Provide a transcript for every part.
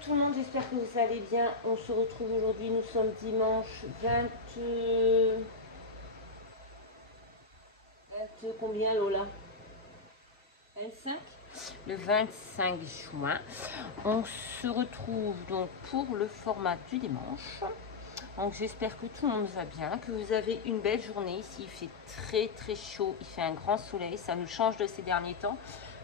tout le monde, j'espère que vous allez bien. On se retrouve aujourd'hui, nous sommes dimanche 20 combien Lola? 25. Le 25 juin. On se retrouve donc pour le format du dimanche. Donc j'espère que tout le monde va bien, que vous avez une belle journée. Ici il fait très très chaud, il fait un grand soleil, ça nous change de ces derniers temps.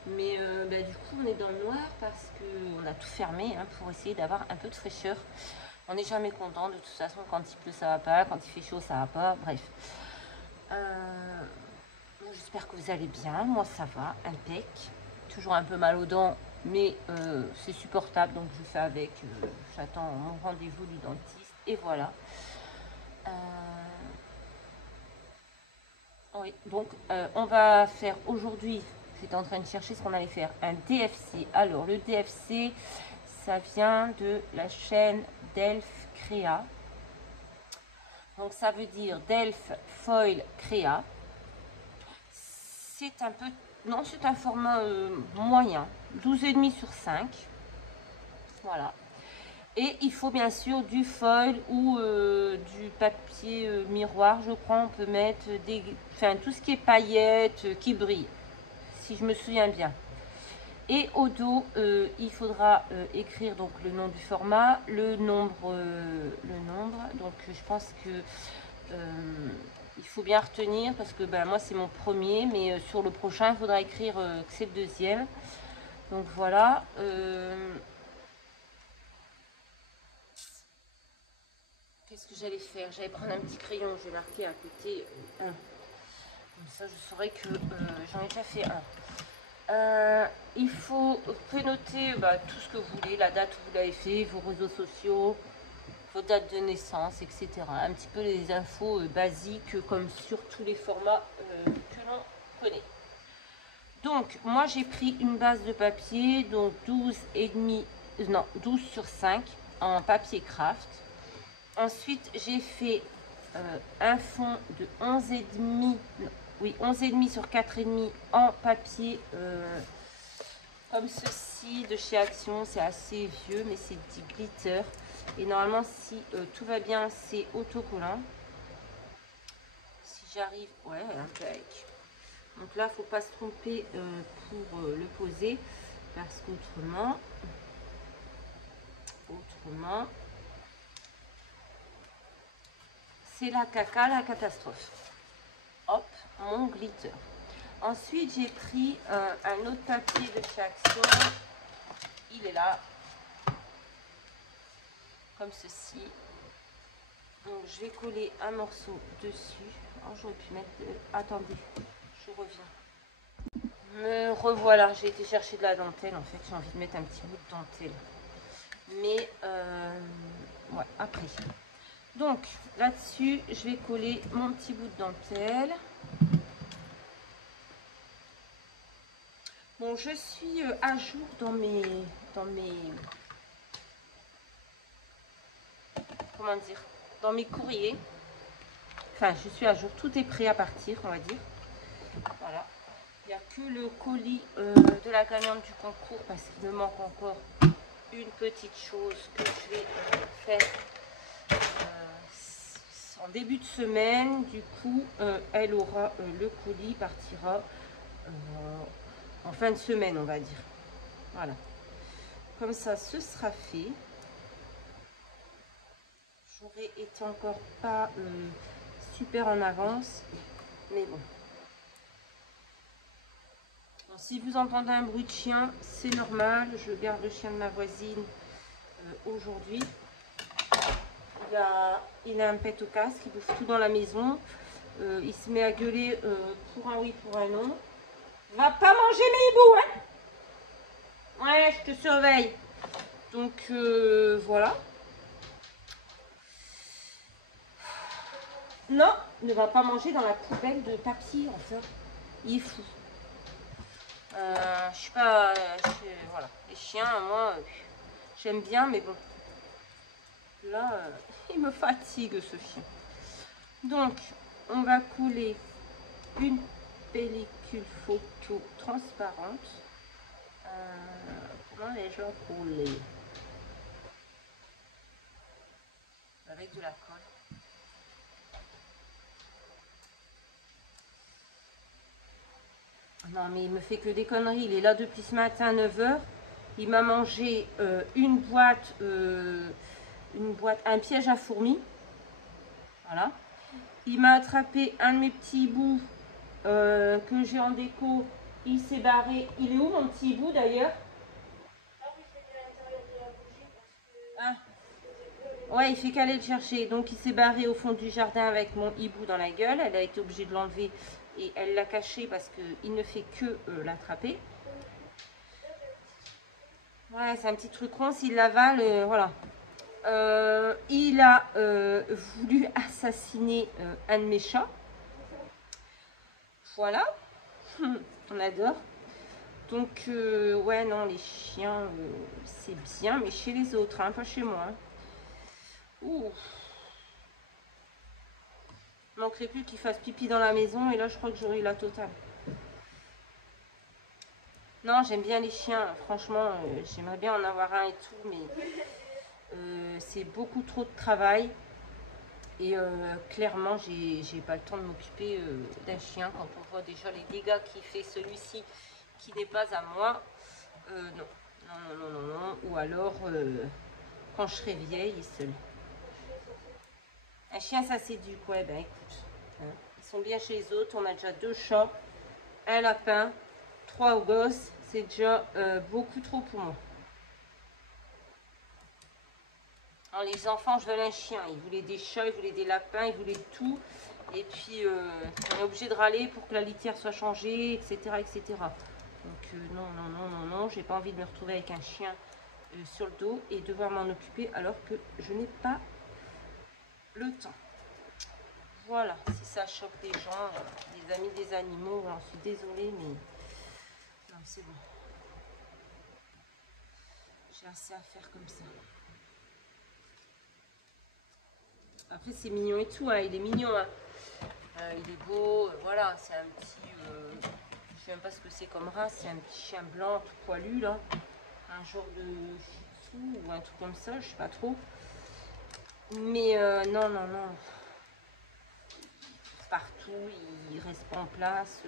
Mais du coup on est dans le noir parce qu'on a tout fermé pour essayer d'avoir un peu de fraîcheur. On n'est jamais content de toute façon, quand il pleut ça va pas, quand il fait chaud ça va pas, bref. J'espère que vous allez bien, moi ça va, impec. Toujours un peu mal aux dents, mais c'est supportable, donc je fais avec. J'attends mon rendez-vous du dentiste et voilà. Oui, donc on va faire aujourd'hui, j'étais en train de chercher ce qu'on allait faire, un DFC. Alors le DFC, ça vient de la chaîne Delf Créa. Donc ça veut dire Delf Foil Créa. C'est un peu, non c'est un format moyen, 12,5 sur 5. Voilà. Et il faut bien sûr du foil ou du papier miroir, je crois. On peut mettre tout ce qui est paillettes qui brille, si je me souviens bien. Et au dos, il faudra écrire donc le nom du format, le nombre. Donc je pense que il faut bien retenir parce que moi c'est mon premier, mais sur le prochain il faudra écrire que c'est le deuxième. Donc voilà. Qu'est-ce que j'allais faire? J'allais prendre un petit crayon, j'ai marqué à côté 1. Comme ça, je saurais que j'en ai déjà fait un. Il faut, vous pouvez noter tout ce que vous voulez, la date où vous l'avez fait, vos réseaux sociaux, vos dates de naissance, etc. Un petit peu les infos basiques comme sur tous les formats que l'on connaît. Donc, moi j'ai pris une base de papier, donc 12 sur 5 en papier craft. Ensuite, j'ai fait un fond de 11,5 sur 4,5 en papier comme ceci de chez Action. C'est assez vieux, mais c'est du glitter. Et normalement, si tout va bien, c'est autocollant. Si j'arrive, ouais, impec. Donc là, faut pas se tromper pour le poser, parce qu'autrement, c'est la caca, la catastrophe. Hop, mon glitter. Ensuite, j'ai pris un autre papier de chez Action. Il est là, comme ceci. Donc, je vais coller un morceau dessus. Oh, j'aurais pu mettre attendez, je reviens. Me revoilà. J'ai été chercher de la dentelle. En fait, j'ai envie de mettre un petit bout de dentelle. Mais, ouais, après. Donc, là-dessus, je vais coller mon petit bout de dentelle. Bon, je suis à jour dans mes comment dire, dans mes courriers. Enfin, je suis à jour, tout est prêt à partir, on va dire. Voilà. Il n'y a que le colis de la gagnante du concours parce qu'il me manque encore une petite chose que je vais faire en début de semaine. Du coup, elle aura le colis, partira en fin de semaine, on va dire. Voilà. Comme ça, ce sera fait. J'aurais été encore pas super en avance, mais bon. Bon. Si vous entendez un bruit de chien, c'est normal. Je garde le chien de ma voisine aujourd'hui. Il a un pet au casque, il bouffe tout dans la maison. Il se met à gueuler pour un oui, pour un non. Va pas manger mes hiboux, hein? Ouais, je te surveille. Donc voilà. Non, ne va pas manger dans la poubelle de papier, enfin. Il est fou. Je sais pas, voilà. Les chiens, moi, j'aime bien, mais bon. Là, il me fatigue ce chien. Donc, on va coller une pellicule photo transparente. Comment les gens coller? avec de la colle. Non mais il me fait que des conneries. Il est là depuis ce matin à 9 h. Il m'a mangé une boîte, un piège à fourmis. Voilà. Il m'a attrapé un de mes petits hiboux que j'ai en déco. Il s'est barré. Il est où mon petit hibou d'ailleurs? Ah. Ouais, il fait qu'aller le chercher. Donc il s'est barré au fond du jardin avec mon hibou dans la gueule. Elle a été obligée de l'enlever et elle l'a caché parce qu'il ne fait que l'attraper. Ouais, c'est un petit truc rond. S'il l'avale, voilà. Il a voulu assassiner un de mes chats. Voilà. On adore. Donc, ouais, non, les chiens, c'est bien, mais chez les autres, hein, pas chez moi. Hein. Ouh. Il manquerait plus qu'il fasse pipi dans la maison, et là, je crois que j'aurai la totale. Non, j'aime bien les chiens, franchement, j'aimerais bien en avoir un et tout, mais c'est beaucoup trop de travail. Et clairement, j'ai pas le temps de m'occuper d'un chien quand on voit déjà les dégâts qu'il fait celui-ci qui n'est pas à moi. Non. Non, non, non, non, non. Ou alors, quand je serai vieille et seule. Un chien, ça s'éduque. Ouais, ben écoute. Hein, ils sont bien chez les autres. On a déjà 2 chats, un lapin, 3 gosses. C'est déjà beaucoup trop pour moi. Alors, les enfants, je veux un chien. Ils voulaient des chats, ils voulaient des lapins, ils voulaient tout. Et puis, on est obligé de râler pour que la litière soit changée, etc. etc. Donc, non, non, non, non, non. J'ai pas envie de me retrouver avec un chien sur le dos et devoir m'en occuper alors que je n'ai pas le temps. Voilà, si ça choque les gens, les amis des animaux, j'en suis désolée, mais non, c'est bon. J'ai assez à faire comme ça. Après, c'est mignon et tout, hein. Il est mignon, hein. Il est beau, voilà, c'est un petit, je sais même pas ce que c'est comme race, c'est un petit chien blanc tout poilu là, un genre de shih tzu ou un truc comme ça, je sais pas trop. Mais non, non, non, partout, il reste pas en place,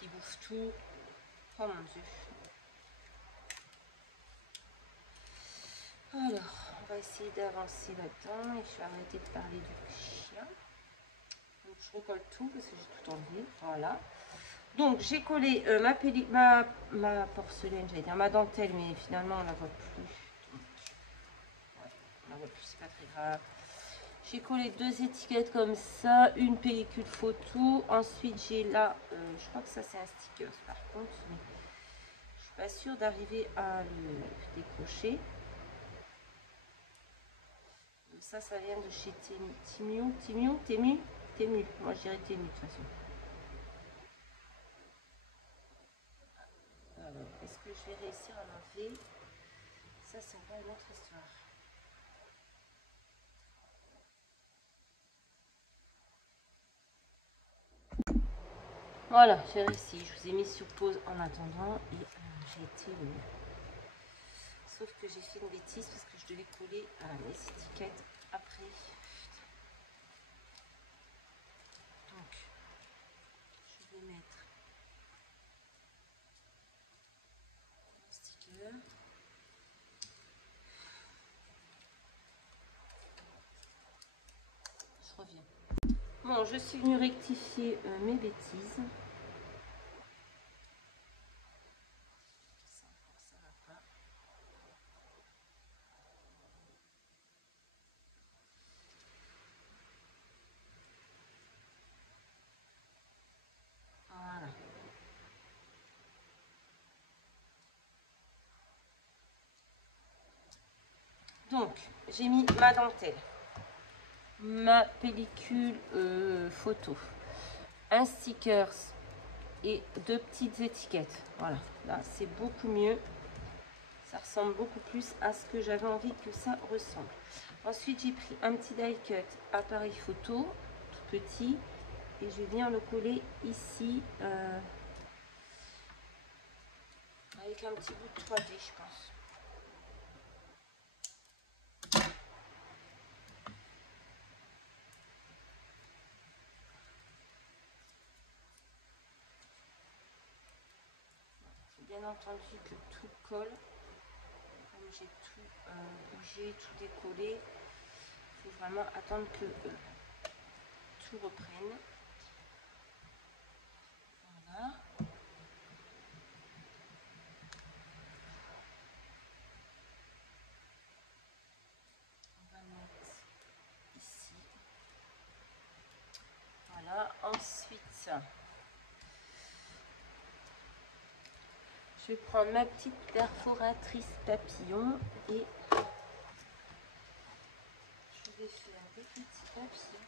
il bouffe tout. Oh mon dieu. Alors, on va essayer d'avancer là-dedans et je vais arrêter de parler du chien. Donc je recolle tout parce que j'ai tout enlevé, voilà. Donc j'ai collé ma porcelaine, j'allais dire ma dentelle, mais finalement on la voit plus. Donc, ouais, on la voit plus, c'est pas très grave. J'ai collé 2 étiquettes comme ça, une pellicule photo. Ensuite j'ai là, je crois que ça c'est un sticker par contre, mais je suis pas sûre d'arriver à le décrocher. Ça vient de chez Temu. Moi je dirais Temu de toute façon. Alors, est-ce que je vais réussir à l'enlever? Ça, c'est encore une autre histoire. Voilà, j'ai réussi. Je vous ai mis sur pause en attendant et j'ai été... sauf que j'ai fait une bêtise parce que je devais coller les étiquettes après. Donc, je vais mettre un sticker. Je reviens. Bon, je suis venue rectifier mes bêtises. Ça va pas. Voilà. Donc, j'ai mis ma dentelle, ma pellicule photo, un stickers et 2 petites étiquettes. Voilà, là c'est beaucoup mieux. Ça ressemble beaucoup plus à ce que j'avais envie que ça ressemble. Ensuite, j'ai pris un petit die cut appareil photo, tout petit, et je vais venir le coller ici avec un petit bout de 3D, je pense. bien entendu que tout colle. Comme j'ai tout bougé, tout décollé, il faut vraiment attendre que tout reprenne. Voilà. On va mettre ici. Voilà. Ensuite, je vais prendre ma petite perforatrice papillon et je vais faire des petits papillons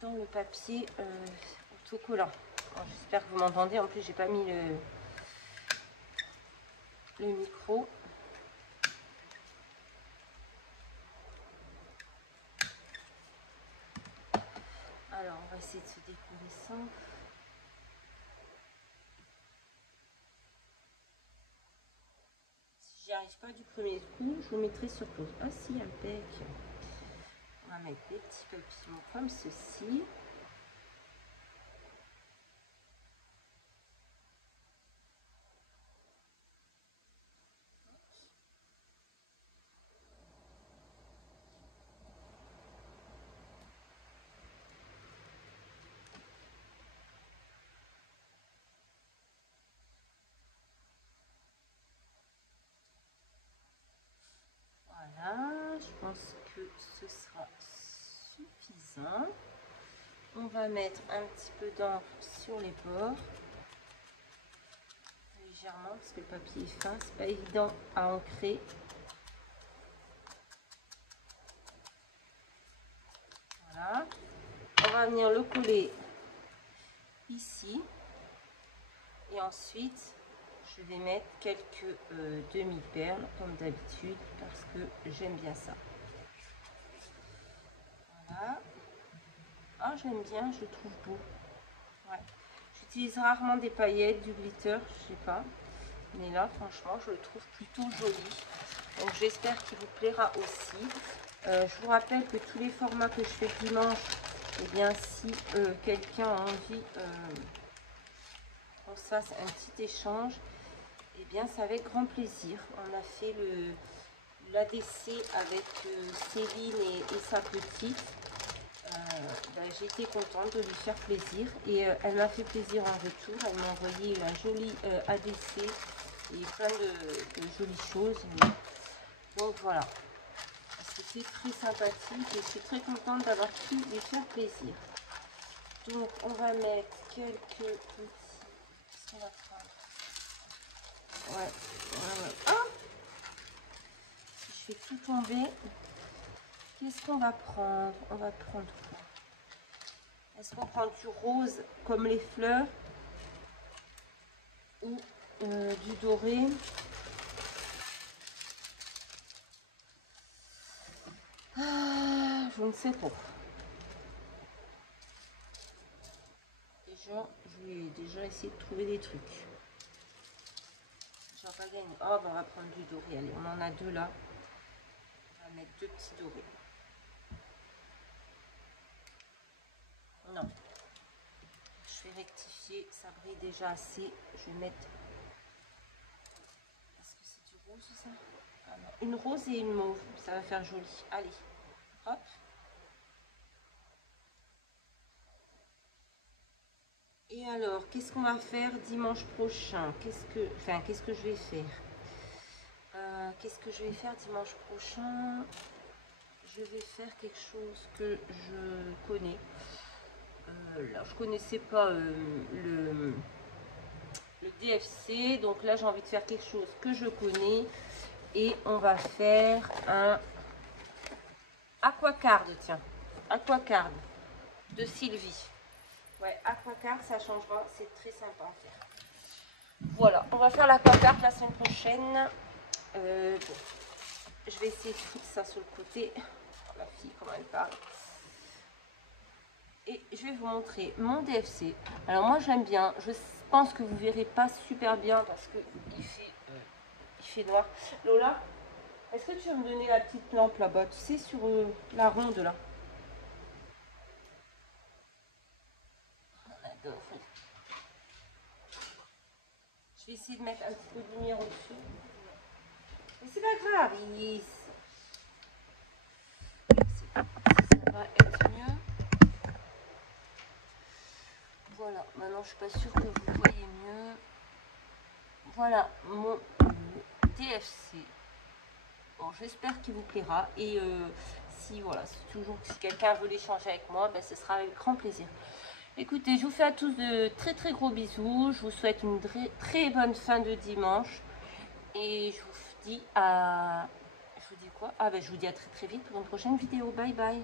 dans le papier autocollant. J'espère que vous m'entendez. En plus, j'ai pas mis le micro. Alors, on va essayer de se décoller ça. Si j'y arrive pas du premier coup, je vous mettrai sur pause. Ah si, impec. On va mettre des petits papillons comme ceci. Voilà, je pense que ce sera suffisant. On va mettre un petit peu d'encre sur les bords, légèrement, parce que le papier est fin, c'est pas évident à ancrer. Voilà, on va venir le coller ici, et ensuite je vais mettre quelques demi-perles comme d'habitude parce que j'aime bien ça. Voilà. Ah, j'aime bien, je trouve beau. Ouais. J'utilise rarement des paillettes, du glitter, je sais pas. Mais là, franchement, je le trouve plutôt joli. Donc, j'espère qu'il vous plaira aussi. Je vous rappelle que tous les formats que je fais le dimanche, eh bien, si quelqu'un a envie qu'on se fasse un petit échange, eh bien, c'est avec grand plaisir. On a fait l'ADC avec Céline et sa petite. J'étais contente de lui faire plaisir et elle m'a fait plaisir en retour. Elle m'a envoyé un joli ADC et plein de jolies choses. Donc voilà, c'était très sympathique et je suis très contente d'avoir pu lui faire plaisir. Donc on va mettre quelques petits. Qu'est-ce qu'on va prendre? Ouais. Ah, je fais tout tomber. Qu'est-ce qu'on va prendre? On va prendre quoi? Est-ce qu'on prend du rose comme les fleurs ou du doré? Je ne sais pas. Déjà, je vais déjà essayer de trouver des trucs. Je vais pas gagner. Oh, ben on va prendre du doré. Allez, on en a deux là. On va mettre deux petits dorés. Non. Je vais rectifier. Ça brille déjà assez. Je vais mettre. Est-ce que c'est du rose ça? Ah non. Une rose et une mauve. Ça va faire joli. Allez. Hop. Et alors, qu'est-ce qu'on va faire dimanche prochain? Qu'est-ce que je vais faire? Qu'est-ce que je vais faire dimanche prochain? Je vais faire quelque chose que je connais. Là, je connaissais pas le DFC, donc là j'ai envie de faire quelque chose que je connais et on va faire un aquacard, tiens, aquacard de Sylvie. Ouais, aquacard, ça changera, c'est très sympa à faire. Voilà, on va faire l'aquacard la semaine prochaine. Bon, je vais essayer de foutre ça sur le côté. Oh, la fille, comment elle parle. Et je vais vous montrer mon DFC. Alors moi j'aime bien. Je pense que vous verrez pas super bien parce que il fait noir. Lola, est-ce que tu veux me donner la petite lampe là-bas? Tu sais, sur la ronde là. pris. Je vais essayer de mettre un petit peu de lumière au-dessus. Mais c'est pas grave, ça va être mieux. Voilà, maintenant je suis pas sûre que vous voyez mieux. Voilà mon DFC. Bon, j'espère qu'il vous plaira. Et si voilà, si quelqu'un veut l'échanger avec moi, ben, ce sera avec grand plaisir. Écoutez, je vous fais à tous de très très gros bisous. Je vous souhaite une très bonne fin de dimanche. Et je vous dis à... Je vous dis quoi? Ah ben je vous dis à très très vite pour une prochaine vidéo. Bye bye.